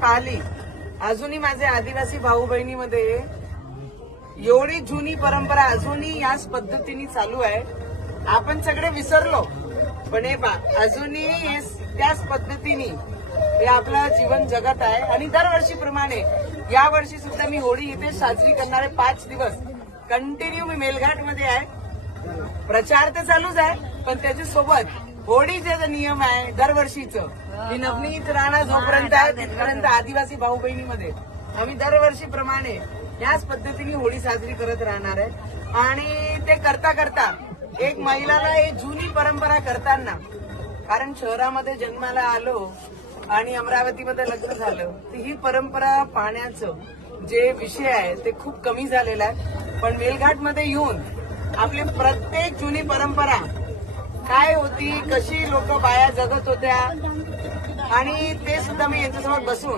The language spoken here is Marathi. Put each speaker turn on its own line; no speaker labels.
पाहिली. अजूनही माझे आदिवासी भाऊ बहिणीमध्ये एवढी जुनी परंपरा अजूनही याच पद्धतीने चालू आहे. आपण सगळे विसरलो. पण हे पा अजूनही हे त्याच पद्धतीने हे आपलं जीवन जगत आहे. आणि दरवर्षीप्रमाणे यावर्षी सुद्धा मी होळी इथे साजरी करणारे पाच दिवस कंटिन्यू मी मेलघाटमध्ये आहे. प्रचार तर चालूच आहे पण त्याच्यासोबत होळीचे जे नियम आहे दरवर्षीचं की नवनीत राणा जोपर्यंत आहे तिथपर्यंत आदिवासी भाऊ बहिणीमध्ये आम्ही दरवर्षीप्रमाणे याच पद्धतीने होळी साजरी करत राहणार आहे. आणि ते करता करता एक महिलाला ही जुनी परंपरा करताना कारण शहरामध्ये जन्माला आलो आणि अमरावतीमध्ये लग्न झालं तर ही परंपरा पाहण्याचं जे विषय आहे ते खूप कमी झालेला आहे. पण मेलघाटमध्ये येऊन आपली प्रत्येक जुनी परंपरा काय होती कशी लोक बाया जगत होत्या आणि ते सुद्धा मी यांच्यासमोर बसून